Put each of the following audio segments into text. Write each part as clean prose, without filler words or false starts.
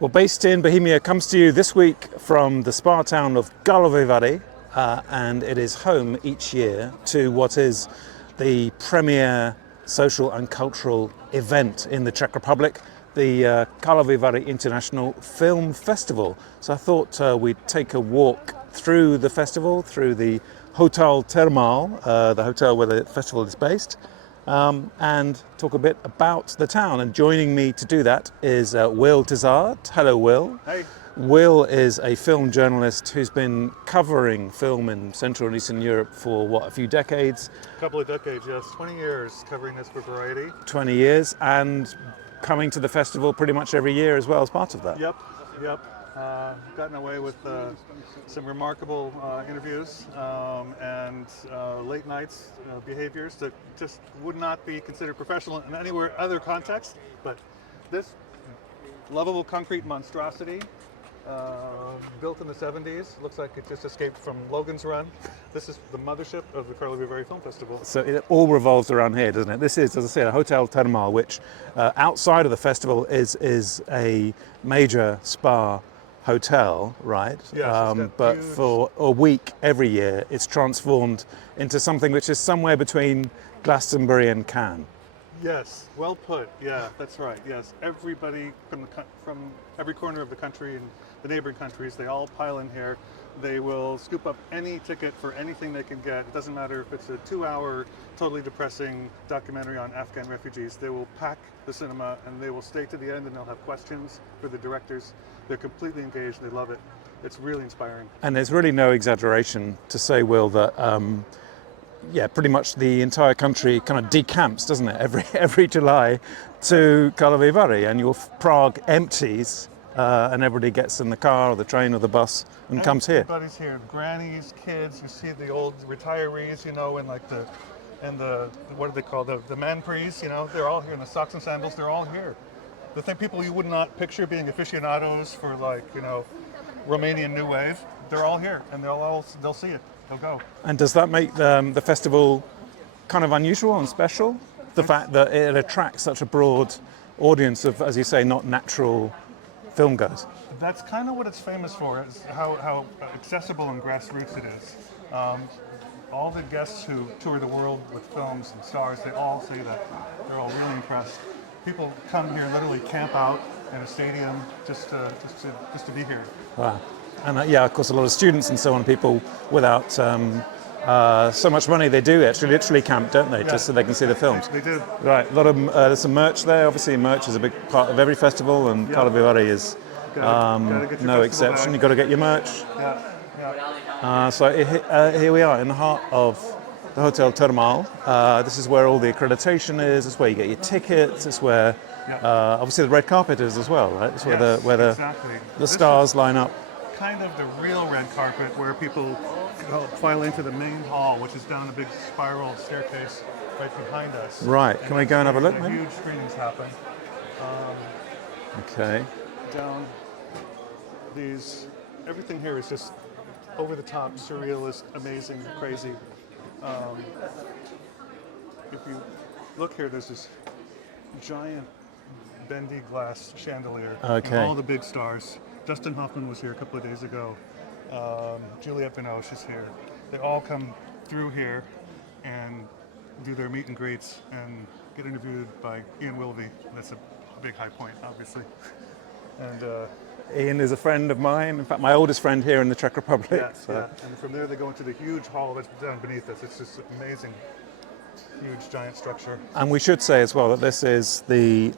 Well, based in Bohemia, comes to you this week from the spa town of Karlovy Vary, and it is home each year to what is the premier social and cultural event in the Czech Republic, the Karlovy Vary International Film Festival. So I thought we'd take a walk through the festival, through the Hotel Termal, the hotel where the festival is based, and talk a bit about the town. And joining me to do that is Will Tizard. Hello, Will. Hey. Will is a film journalist who's been covering film in Central and Eastern Europe for, what, a few decades? A couple of decades, yes. 20 years covering this for Variety. 20 years, and coming to the festival pretty much every year as well as part of that. Yep. Gotten away with some remarkable interviews and late nights behaviors that just would not be considered professional in anywhere other context. But this lovable concrete monstrosity, built in the 70s, looks like it just escaped from Logan's Run. This is the mothership of the Karlovy Vary Film Festival. So it all revolves around here, doesn't it? This is, as I said, a Hotel Termal, which outside of the festival is a major spa hotel, right? Yes, but huge... for a week every year, it's transformed into something which is somewhere between Glastonbury and Cannes. Yes, well put. Yeah, that's right. Yes, everybody from every corner of the country and the neighboring countries, they all pile in here. They will scoop up any ticket for anything they can get. It doesn't matter if it's a 2-hour, totally depressing documentary on Afghan refugees. They will pack the cinema and they will stay to the end, and they'll have questions for the directors. They're completely engaged. They love it. It's really inspiring. And there's really no exaggeration to say, Will, that pretty much the entire country kind of decamps, doesn't it, every July to Karlovy Vary, and your Prague empties and everybody gets in the car or the train or the bus and comes here. Everybody's here. Grannies, kids, you see the old retirees, in like the what do they call, the manprees, they're all here in the socks and sandals, they're all here. The people you would not picture being aficionados for Romanian New Wave, they're all here, and they'll see it. They'll go. And does that make the festival kind of unusual and special? The fact that it attracts such a broad audience of, as you say, not natural film goers. That's kind of what it's famous for, is how accessible and grassroots it is. All the guests who tour the world with films and stars, they all say that. They're all really impressed. People come here, literally camp out in a stadium just to be here. Wow. And of course, a lot of students and so on, people without so much money, they do actually literally camp, don't they? Yeah. Just so they can see the films. They do. Right. A lot of there's some merch there. Obviously, merch is a big part of every festival, and Karlovy Vary is no exception. You've got to get your merch. Yeah. So here we are in the heart of the Hotel Termal. This is where all the accreditation is. It's where you get your tickets. It's where obviously the red carpet is as well, right? It's where the stars line up. Kind of the real red carpet where people file into the main hall, which is down a big spiral staircase right behind us. Right. Can we go and have a look, maybe? Huge screenings happen. Okay. Down everything here is just over the top, surrealist, amazing, crazy. If you look here, there's this giant bendy glass chandelier. Okay. And all the big stars. Dustin Hoffman was here a couple of days ago. Juliette Binoche is here. They all come through here and do their meet and greets and get interviewed by Ian Willoughby. That's a big high point, obviously. And Ian is a friend of mine. In fact, my oldest friend here in the Czech Republic. Yeah. And from there, they go into the huge hall that's down beneath us. It's just amazing, huge, giant structure. And we should say as well that this is the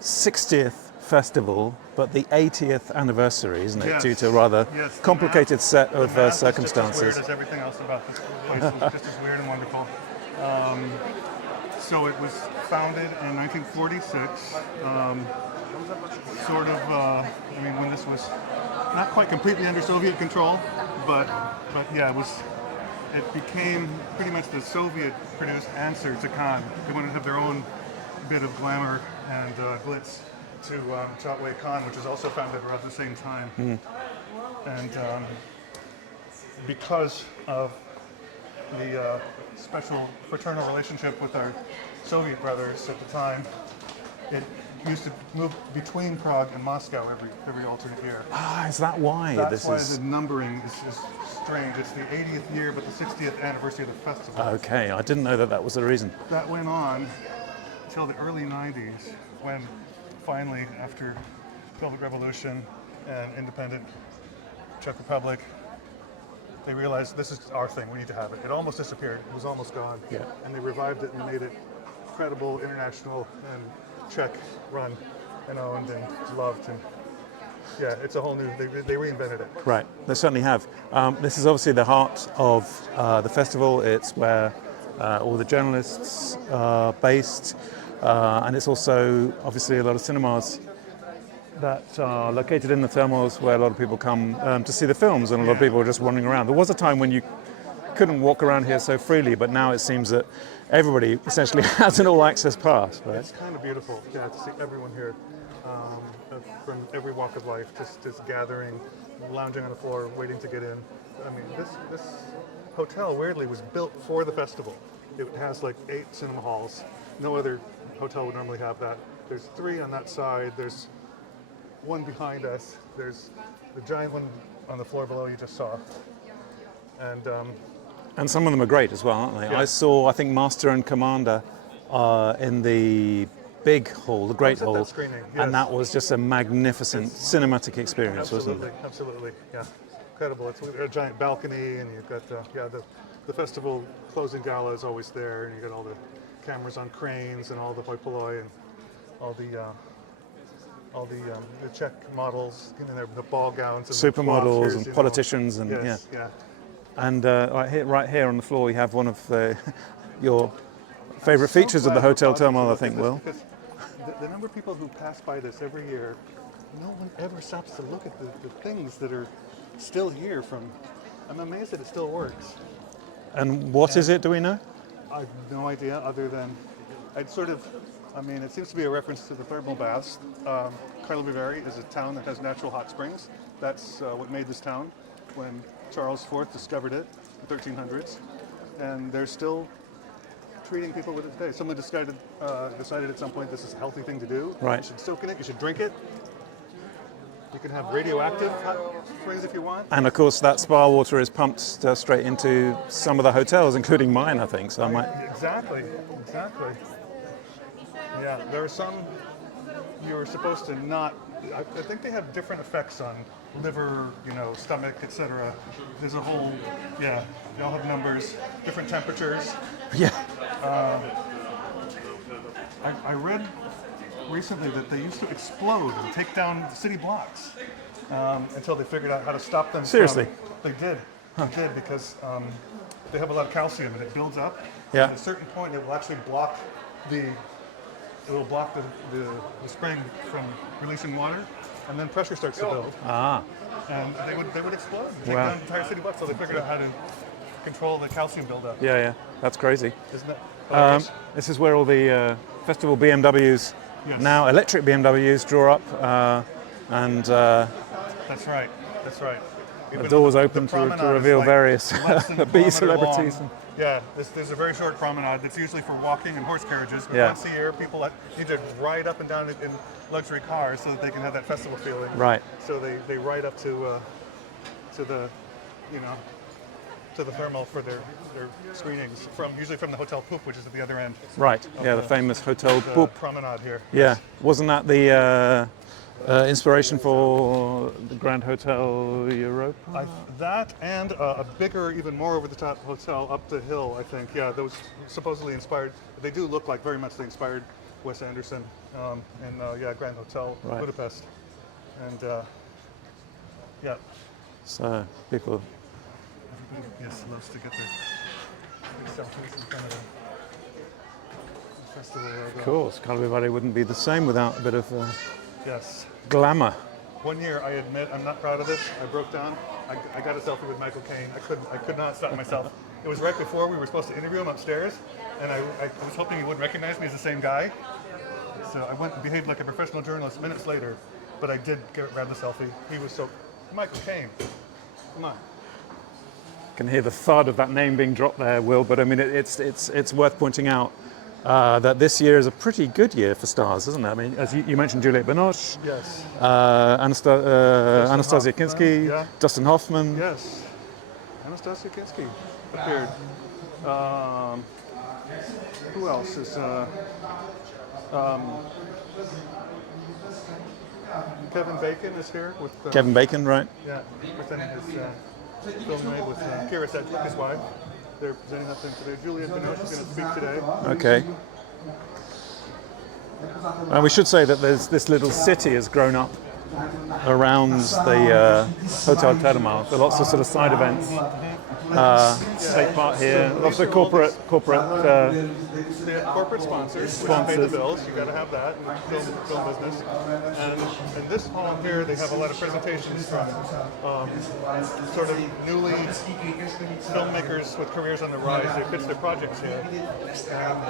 60th festival, but the 80th anniversary, isn't it? Yes. Due to a rather complicated set of circumstances. It's just as weird as everything else about this place. It's just as weird and wonderful. So it was founded in 1946. When this was not quite completely under Soviet control, but it became pretty much the Soviet-produced answer to Cannes. They wanted to have their own bit of glamour and glitz to outweigh Cannes, which was also founded around the same time. And because of the special fraternal relationship with our Soviet brothers at the time, it used to move between Prague and Moscow every alternate year. Ah, is that why That's this why is? the numbering is strange. It's the 80th year, but the 60th anniversary of the festival. Okay, I didn't know that that was the reason. That went on until the early 90s, when finally, after Velvet Revolution and independent Czech Republic, they realized this is our thing, we need to have it. It almost disappeared, it was almost gone. Yeah. And they revived it and made it credible, international, and Czech run and owned and loved. And yeah, it's a whole new, they reinvented it. Right, they certainly have. This is obviously the heart of the festival. It's where all the journalists are based, and it's also obviously a lot of cinemas that are located in the terminals where a lot of people come to see the films, and a lot of people are just wandering around. There was a time when you couldn't walk around here so freely, but now it seems that everybody essentially has an all-access pass, right? It's kind of beautiful, yeah, to see everyone here from every walk of life, just gathering, lounging on the floor, waiting to get in. I mean, this hotel weirdly was built for the festival. It has like 8 cinema halls. No other hotel would normally have that. There's 3 on that side. There's one behind us. There's the giant one on the floor below you just saw. And some of them are great as well, aren't they? Yeah. I saw, I think, Master and Commander in the big hall, the Great at Hall, that screening, yes. and that was just a magnificent cinematic experience, wasn't it? Absolutely, yeah. Incredible. It's a giant balcony, and you've got the festival closing gala is always there, and you got all the cameras on cranes and all the hoi polloi and all the Czech models in the ball gowns and Supermodels the and politicians, and yes, yeah. yeah. And right here on the floor, we have one of your favourite features of the hotel terminal, I think, Will. Because the number of people who pass by this every year, no one ever stops to look at the things that are still here from. I'm amazed that it still works. And what is it, do we know? I have no idea other than it seems to be a reference to the thermal baths. Karlovy Vary is a town that has natural hot springs. That's what made this town when Charles IV discovered it in the 1300s. And they're still treating people with it today. Someone decided at some point this is a healthy thing to do. Right. You should soak in it, you should drink it. You can have radioactive hot springs if you want. And of course, that spa water is pumped straight into some of the hotels, including mine, I think. So I might. Exactly. Yeah, there are some you're supposed to not. I think they have different effects on liver, stomach, etc. There's a whole, they all have numbers, different temperatures. Yeah. I read recently that they used to explode and take down city blocks until they figured out how to stop them. Seriously? They did. They did because they have a lot of calcium and it builds up. Yeah. At a certain point, it will actually block the spring from releasing water, and then pressure starts to build. Ah. And they would explode and take Wow. down entire city blocks. So they figured out how to control the calcium buildup. Yeah. That's crazy. Isn't that hilarious? This is where all the festival BMWs, Yes. now electric BMWs, draw up, and That's right. the doors open to promenade is reveal like various less than a B kilometer celebrities. long. Yeah, there's a very short promenade that's usually for walking and horse carriages. But Yeah. once a year, people need to ride up and down in luxury cars so that they can have that festival feeling. Right. So they ride up to the to the thermal for their screenings usually from the Hotel Poop, which is at the other end. Right. Yeah, the famous Hotel The Poop. promenade here. Yeah. Wasn't that the inspiration for the Grand Hotel Europa? That and a bigger, even more over-the-top hotel up the hill, I think. Yeah, those supposedly inspired. They do look like very much they inspired Wes Anderson and Grand Hotel Right. Budapest. And yeah, So people. everybody loves to get their selfies in front of the festival logo. Of course, Karlovy Vary wouldn't be the same without a bit of Yes. glamour. One year, I admit, I'm not proud of this. I broke down. I got a selfie with Michael Caine. I could not stop myself. It was right before we were supposed to interview him upstairs, and I was hoping he would recognize me as the same guy. So I went and behaved like a professional journalist minutes later, but I did grab the selfie. He was so, Michael Caine, come on. Can hear the thud of that name being dropped there, Will. But I mean, it's worth pointing out that this year is a pretty good year for stars, isn't it? I mean, as you mentioned, Juliette Binoche, Yes. Anastasia Hoffman, Kinski, yeah. Dustin Hoffman. Yes. Anastasia Kinski appeared. Who else is? Kevin Bacon is here with. Kevin Bacon, right? Yeah, presenting his film made with Kira Sedgwick, his wife. They're presenting that thing today. Juliette Binoche is going to speak today. Okay. And we should say that there's this little city has grown up around the Hotel Termal. There are lots of sort of side events. Take part here. Lots of corporate. They have corporate sponsors, which pay the bills. You got to have that in the film business. And in this hall here, they have a lot of presentations from sort of newly filmmakers with careers on the rise. They pitch their projects here, and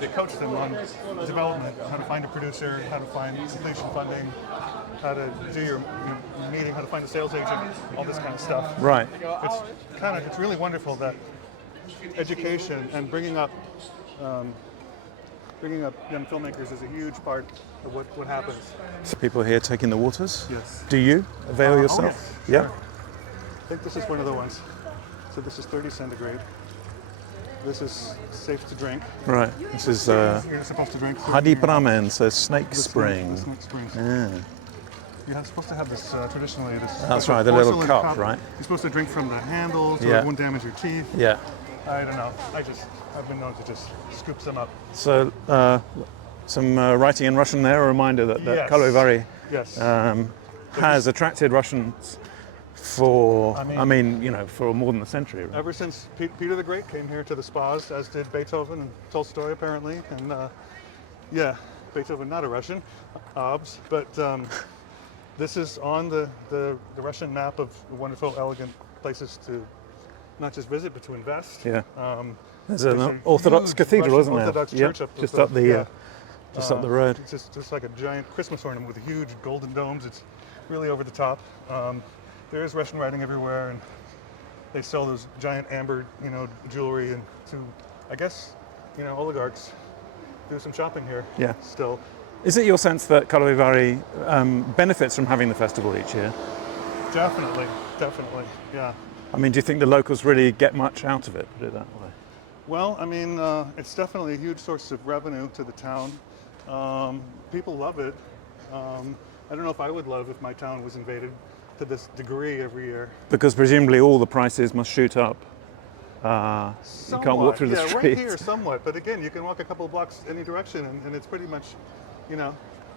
they coach them on development, how to find a producer, how to find completion funding, how to do your meeting, how to find a sales agent, all this kind of stuff. Right. It's really wonderful that education and bringing up young filmmakers is a huge part of what happens. So people here taking the waters? Yes. Do you avail yourself? Yes, Yeah. sure. I think this is one of the ones. So this is 30 centigrade. This is safe to drink. Right. This is You're supposed to drink. Hadi Pramen, so Snake Spring. The Snake Springs. Yeah. You're supposed to have this traditionally. That's right, the little porcelain cup, right? You're supposed to drink from the handle so Yeah. it won't damage your teeth. Yeah. I don't know. I've been known to just scoop some up. So some writing in Russian there, a reminder that Yes. Karlovy Vary Yes. has attracted Russians for, I mean, for more than a century. Right? Ever since Peter the Great came here to the spas, as did Beethoven and Tolstoy apparently, and Beethoven not a Russian, obs, but this is on the Russian map of wonderful, elegant places to not just visit, but to invest. Yeah. There's there's an a Orthodox huge cathedral, Russian isn't there? Orthodox Yep, church up just the- up the yeah. just up the road. It's just like a giant Christmas ornament with huge golden domes. It's really over the top. There is Russian writing everywhere, and they sell those giant amber, jewelry, and to, I guess, oligarchs do some shopping here. Yeah. Still. Is it your sense that Karlovy Vary benefits from having the festival each year? Definitely, yeah. I mean, do you think the locals really get much out of it, put it that way? Well, I mean, it's definitely a huge source of revenue to the town. People love it. I don't know if I would love if my town was invaded to this degree every year. Because presumably all the prices must shoot up. You can't walk through the right streets. here somewhat, but again, you can walk a couple of blocks any direction, and it's pretty much,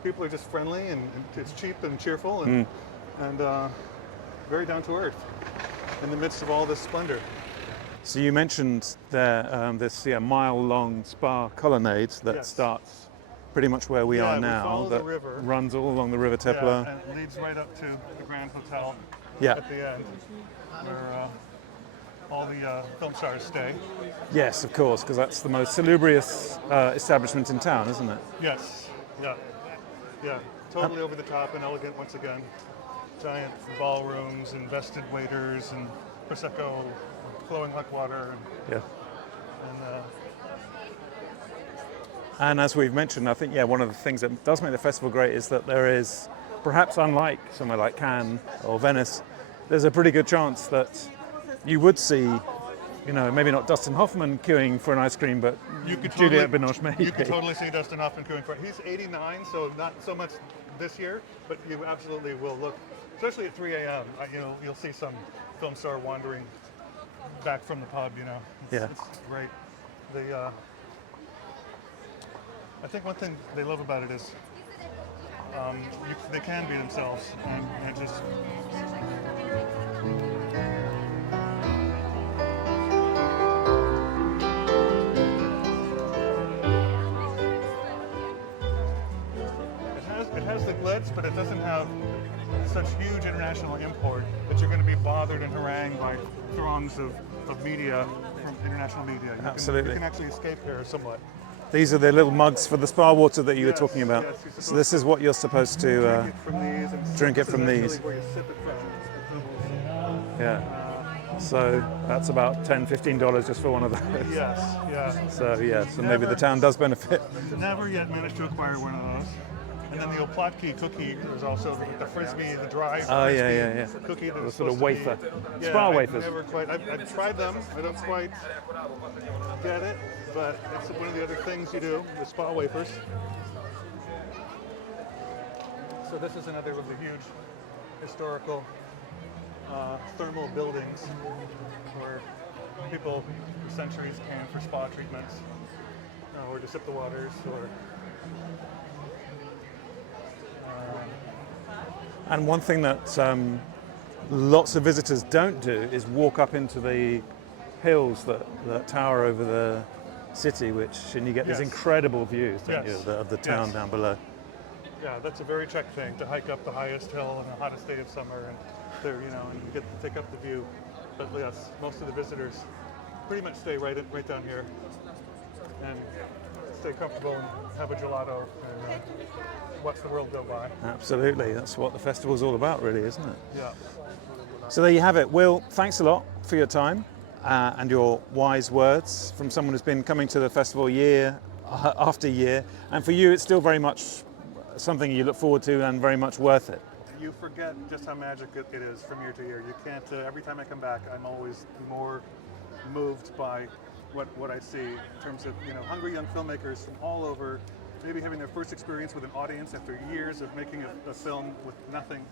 people are just friendly, and it's cheap and cheerful, and very down to earth in the midst of all this splendor. So you mentioned there this mile-long spa colonnade that Yes. starts pretty much where we are we now. follow the That river. runs all along the River Tepla. Yeah, and it leads right up to the Grand Hotel Yeah. at the end, where all the film stars stay. Yes, of course, because that's the most salubrious establishment in town, isn't it? Yes, yeah, totally over the top and elegant once again. Giant ballrooms, and vested waiters, and prosecco, flowing hot water, Yeah. and And as we've mentioned, I think one of the things that does make the festival great is that there is, perhaps unlike somewhere like Cannes or Venice, there's a pretty good chance that you would see, maybe not Dustin Hoffman queuing for an ice cream, but you could Juliette totally, Binoche maybe. you could totally see Dustin Hoffman queuing for it. He's 89, so not so much this year, but you absolutely will look, especially at 3 a.m. You'll see some film star wandering back from the pub. It's great. I think one thing they love about it is they can be themselves, and just. It has the glitz, but it doesn't have such huge international import that you're going to be bothered and harangued by throngs of media from international media. Absolutely. You can actually escape here somewhat. These are the little mugs for the spa water that you were Yes, talking about. yes, you're So this is what you're supposed to, Drink it from these. And drink it from this is these. actually where you sip it from. It's the bubbles. yeah. So that's about $10-15 just for one of those. Yes, yeah. So yeah, so maybe the town does benefit. Never yet managed to acquire one of those. And then the Oplatki cookie is also the frisbee, the dry Oh frisbee yeah. cookie. That The is sort of supposed wafer, to be, spa I've wafers. Never quite. I've tried them. I don't quite get it, but it's one of the other things you do, the spa wafers. So this is another of the huge historical thermal buildings where people for centuries came for spa treatments or to sip the waters or And one thing that lots of visitors don't do is walk up into the hills that tower over the city, and you get these Yes. incredible views, don't Yes. you, of the town Yes. down below. yeah, that's a very Czech thing to hike up the highest hill in the hottest day of summer and there, and you get to take up the view. But yes, most of the visitors pretty much stay right down here and stay comfortable and have a gelato and watch the world go by. Absolutely, that's what the festival's all about, really, isn't it? Yeah. So there you have it. Will, thanks a lot for your time and your wise words from someone who's been coming to the festival year after year. And for you, it's still very much something you look forward to and very much worth it. You forget just how magic it is from year to year. You can't. Every time I come back, I'm always more moved by what I see in terms of hungry young filmmakers from all over, maybe having their first experience with an audience after years of making a film with nothing.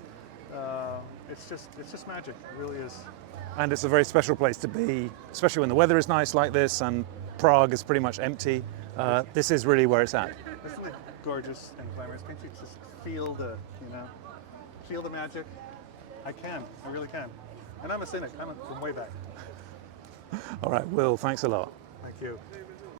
It's just magic. It really is. And it's a very special place to be, especially when the weather is nice like this and Prague is pretty much empty. This is really where it's at. It's really gorgeous and glamorous. Can't you just feel feel the magic? I really can. And I'm a cynic. I'm from way back. All right, Will, thanks a lot. Thank you.